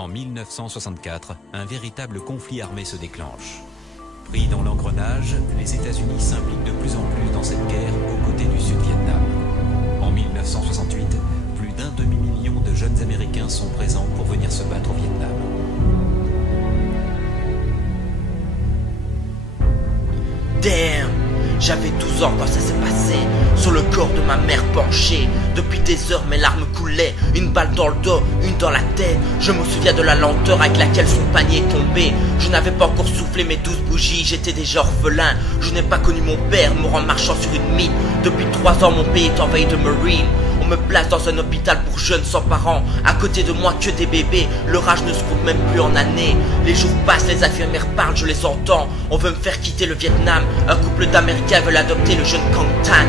En 1964, un véritable conflit armé se déclenche. Pris dans l'engrenage, les États-Unis s'impliquent de plus en plus dans cette guerre aux côtés du Sud-Vietnam. En 1968, plus d'un demi-million de jeunes Américains sont présents pour venir se battre au Vietnam. Damn! J'avais 12 ans quand ça s'est passé. Sur le corps de ma mère penchée. Depuis des heures mes larmes coulaient. Une balle dans le dos, une dans la tête. Je me souviens de la lenteur avec laquelle son panier est tombé. Je n'avais pas encore soufflé mes 12 bougies. J'étais déjà orphelin. Je n'ai pas connu mon père mourant marchant sur une mine. Depuis 3 ans mon pays est envahi de Marines. On me place dans un hôpital pour jeunes sans parents. À côté de moi que des bébés. Leur âge ne se compte même plus en années. Les jours passent, les infirmières parlent, je les entends. On veut me faire quitter le Vietnam. Un couple d'Américains veulent adopter le jeune Cang Tan.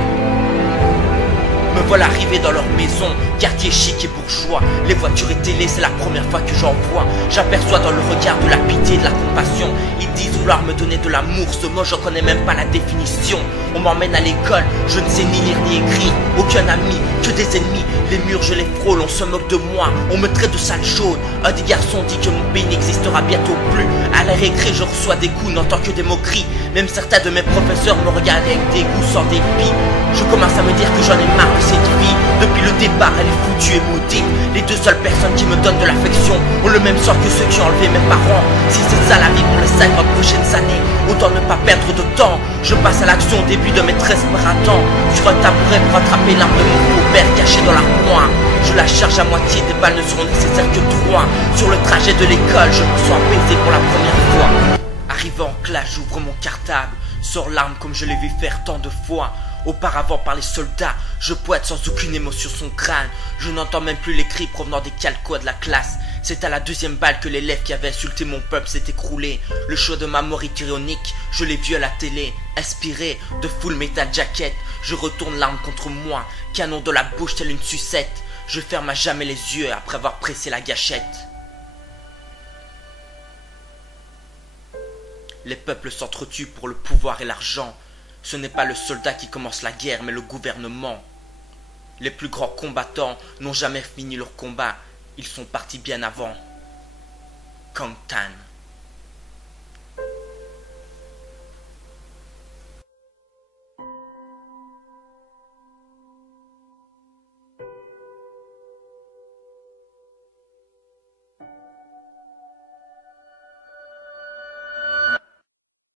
Me voilà arrivé dans leur maison, quartier chic et bourgeois. Les voitures et télé, c'est la première fois que j'en vois. J'aperçois dans le regard de la pitié et de la compassion. Ils disent vouloir me donner de l'amour, ce mot je connais même pas la définition. On m'emmène à l'école, je ne sais ni lire ni écrire. Aucun ami, que des ennemis. Les murs je les frôle, on se moque de moi. On me traite de sale jaune. Un des garçons dit que mon pays n'existera bientôt plus. À la récré je reçois des coups, n'entends que des moqueries. Même certains de mes professeurs me regardent avec dégoût sans dépit. Je commence à me dire que j'en ai marre de cette vie. Depuis le départ elle est foutue et maudite. Les deux seules personnes qui me donnent de l'affection ont le même sort que ceux qui ont enlevé mes parents. Si c'est ça la vie pour les 5 prochaines années, autant ne pas perdre de temps. Je passe à l'action au début de mes 13 printemps. Sur un tabouret pour attraper l'arme de mon beau-père caché dans l'armoire. Je la charge à moitié, des balles ne seront nécessaires que 3. Sur le trajet de l'école, je me sens apaisé pour la première fois. Arrivé en classe, j'ouvre mon cartable. Sors l'arme comme je l'ai vu faire tant de fois. Auparavant par les soldats, je pointe sans aucune émotion son crâne. Je n'entends même plus les cris provenant des calcos de la classe. C'est à la 2e balle que l'élève qui avait insulté mon peuple s'est écroulé. Le choix de ma mort est ironique, je l'ai vu à la télé. Inspiré de Full Metal Jacket, je retourne l'arme contre moi. Canon de la bouche telle une sucette. Je ferme à jamais les yeux après avoir pressé la gâchette. Les peuples s'entretuent pour le pouvoir et l'argent. Ce n'est pas le soldat qui commence la guerre, mais le gouvernement. Les plus grands combattants n'ont jamais fini leur combat. Ils sont partis bien avant. Cang Tan.